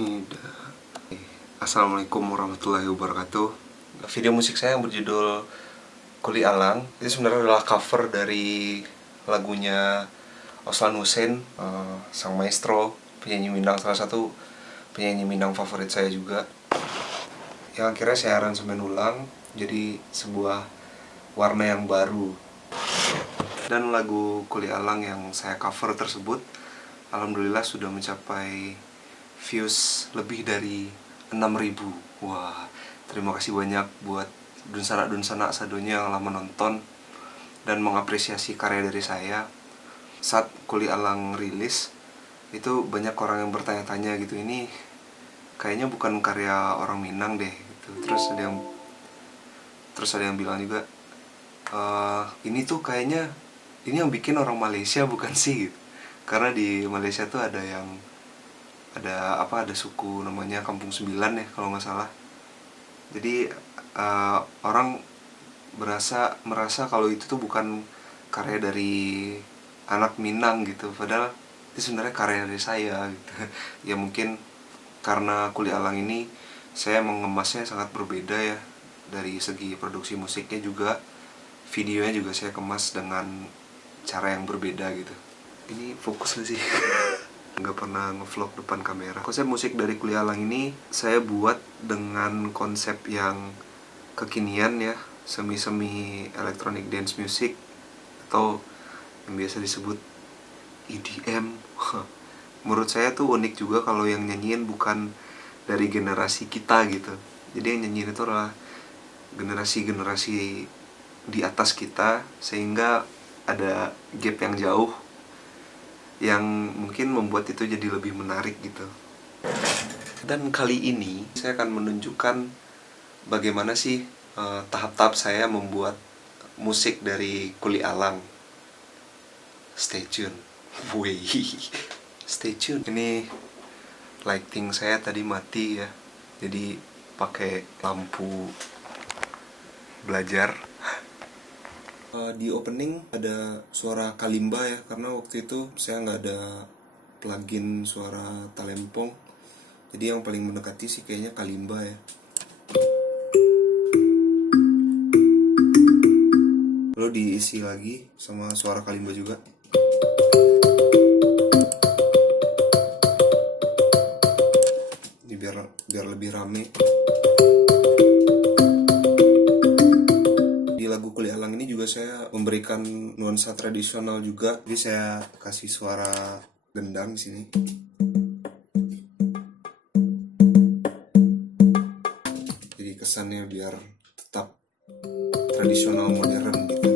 Ini udah. Assalamualaikum warahmatullahi wabarakatuh. Video musik saya yang berjudul Kuli Alang itu sebenarnya adalah cover dari lagunya Oslan Hussein, sang maestro penyanyi Minang, salah satu penyanyi Minang favorit saya juga, yang akhirnya saya aransemen ulang jadi sebuah warna yang baru. Dan lagu Kuli Alang yang saya cover tersebut alhamdulillah sudah mencapai views lebih dari 6.000. Wah, terima kasih banyak buat dunsana-dunsana sadonya yang lama nonton dan mengapresiasi karya dari saya. Saat Kuli Alang rilis, itu banyak orang yang bertanya-tanya gitu, ini kayaknya bukan karya orang Minang deh gitu. Terus ada yang bilang juga, ini tuh kayaknya ini yang bikin orang Malaysia bukan sih gitu. Karena di Malaysia tuh ada suku namanya Kampung 9 ya kalau nggak salah. Jadi orang merasa kalau itu tuh bukan karya dari anak Minang gitu, padahal itu sebenarnya karya dari saya gitu. Ya mungkin karena Kuli Alang ini saya mengemasnya sangat berbeda ya, dari segi produksi musiknya juga, videonya juga saya kemas dengan cara yang berbeda gitu. Ini fokus gak sih? Nggak pernah ngevlog depan kamera. Konsep musik dari Kuli Alang ini saya buat dengan konsep yang kekinian ya, semi electronic dance music atau yang biasa disebut EDM. Menurut saya tuh unik juga kalau yang nyanyiin bukan dari generasi kita gitu. Jadi yang nyanyiin itu adalah generasi-generasi di atas kita, sehingga ada gap yang jauh yang mungkin membuat itu jadi lebih menarik gitu. Dan kali ini saya akan menunjukkan bagaimana sih tahap-tahap saya membuat musik dari Kuli Alang. Stay tune. Wih, stay tune. Ini lighting saya tadi mati ya, jadi pakai lampu belajar. Di opening ada suara kalimba ya, karena waktu itu saya nggak ada plugin suara talempong, jadi yang paling mendekati sih kayaknya kalimba ya. Lalu diisi lagi sama suara kalimba juga. Ini biar lebih rame. Lagu Kuli Alang ini juga saya memberikan nuansa tradisional juga. Jadi saya kasih suara gendang di sini. Jadi kesannya biar tetap tradisional modern gitu.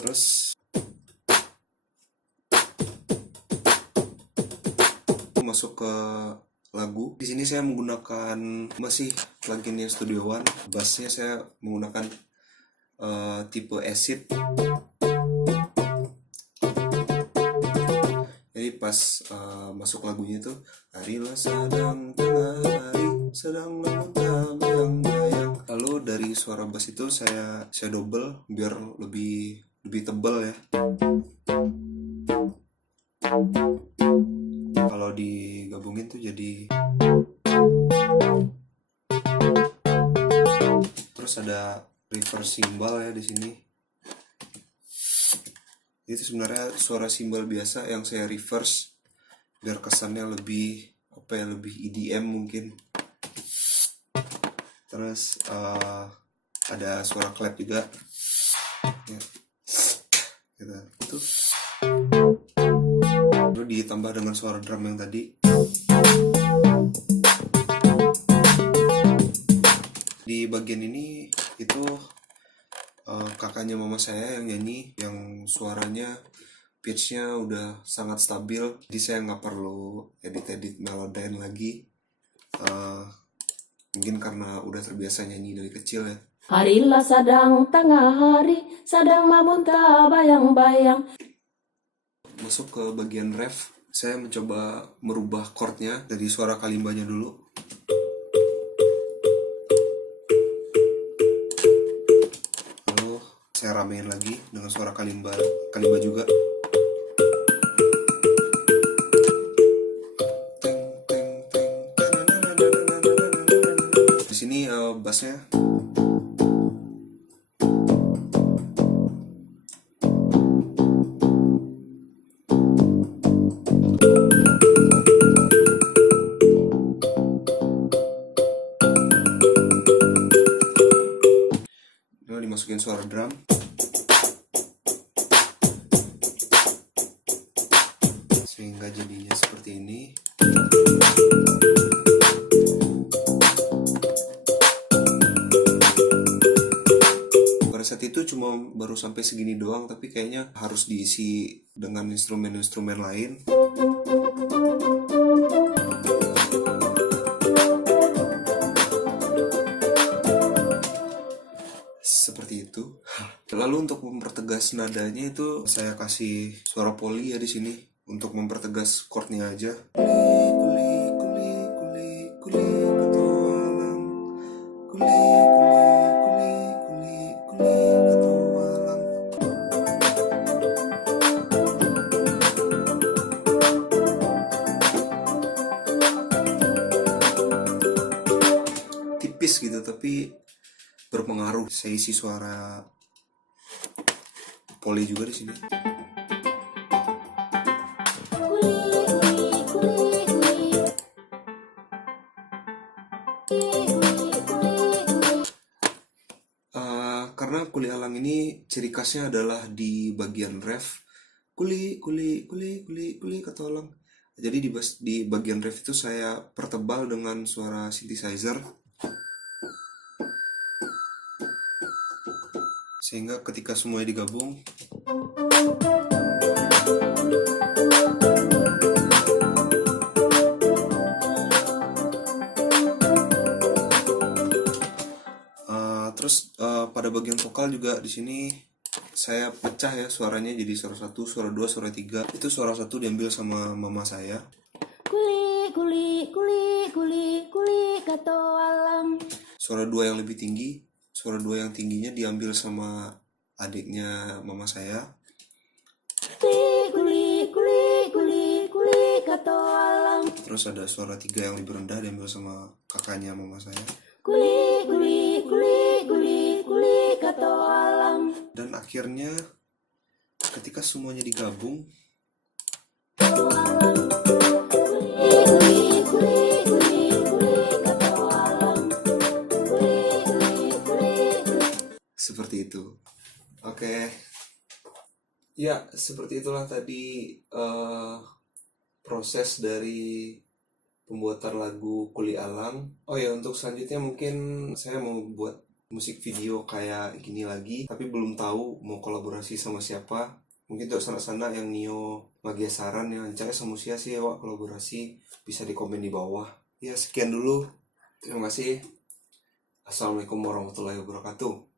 Terus masuk ke lagu. Di sini saya menggunakan masih pluginnya Studio One. Bassnya saya menggunakan tipe acid. Jadi pas masuk lagunya itu, harilah sedang tengah hari, sedang memutar bayang-bayang. Lalu dari suara bass itu saya double biar lebih tebal ya. Kalau digabungin tuh jadi. Terus ada reverse cymbal ya di sini. Itu sebenarnya suara cymbal biasa yang saya reverse biar kesannya lebih lebih EDM mungkin. Terus ada suara clap juga. Ya. Gitu. Itu. Lalu ditambah dengan suara drum yang tadi. Di bagian ini itu kakaknya mama saya yang nyanyi, yang suaranya pitchnya udah sangat stabil, jadi saya nggak perlu edit melodyne lagi. Mungkin karena udah terbiasa nyanyi dari kecil ya. Harilah sedang tengah hari, sedang memutar bayang-bayang. Masuk ke bagian ref, saya mencoba merubah chordnya dari suara kalimbanya dulu. Lalu saya ramein lagi dengan suara kalimba juga. suara drum. Sehingga jadinya seperti ini. Pada saat itu cuma baru sampai segini doang, tapi kayaknya harus diisi dengan instrumen-instrumen lain. Seperti itu. Lalu untuk mempertegas nadanya itu saya kasih suara poli ya di sini untuk mempertegas chordnya aja. Kuli kuli kuli kuli petualang. Kuli kuli kuli kuli petualang. Tipis gitu tapi berpengaruh. Saya isi suara poli juga di sini. Karena kuli alang ini ciri khasnya adalah di bagian ref. Kuli kuli kuli kuli kuli ketolong. Jadi di bagian ref itu saya pertebal dengan suara synthesizer. Sehingga ketika semuanya digabung, terus pada bagian vokal juga di sini saya pecah ya suaranya jadi suara 1, suara 2, suara 3. Itu suara 1 diambil sama mama saya. Kuli kuli kuli kuli kuli katoalang. Suara 2 yang lebih tinggi, suara 2 yang tingginya diambil sama adiknya mama saya. Kuli kuli kuli kuli kuli katoalang. Terus ada suara 3 yang lebih rendah diambil sama kakaknya mama saya. Kuli kuli kuli kuli kuli katoalang. Dan akhirnya ketika semuanya digabung, seperti itu. Oke. Ya, seperti itulah tadi proses dari pembuatan lagu Kuli Alang. Oh ya, untuk selanjutnya mungkin saya mau buat musik video kayak gini lagi, tapi belum tahu mau kolaborasi sama siapa. Mungkin untuk sana-sana yang Nio Magia saran yang cari sama sih ya wak kolaborasi, bisa di komen di bawah. Ya, sekian dulu. Terima kasih. Assalamualaikum warahmatullahi wabarakatuh.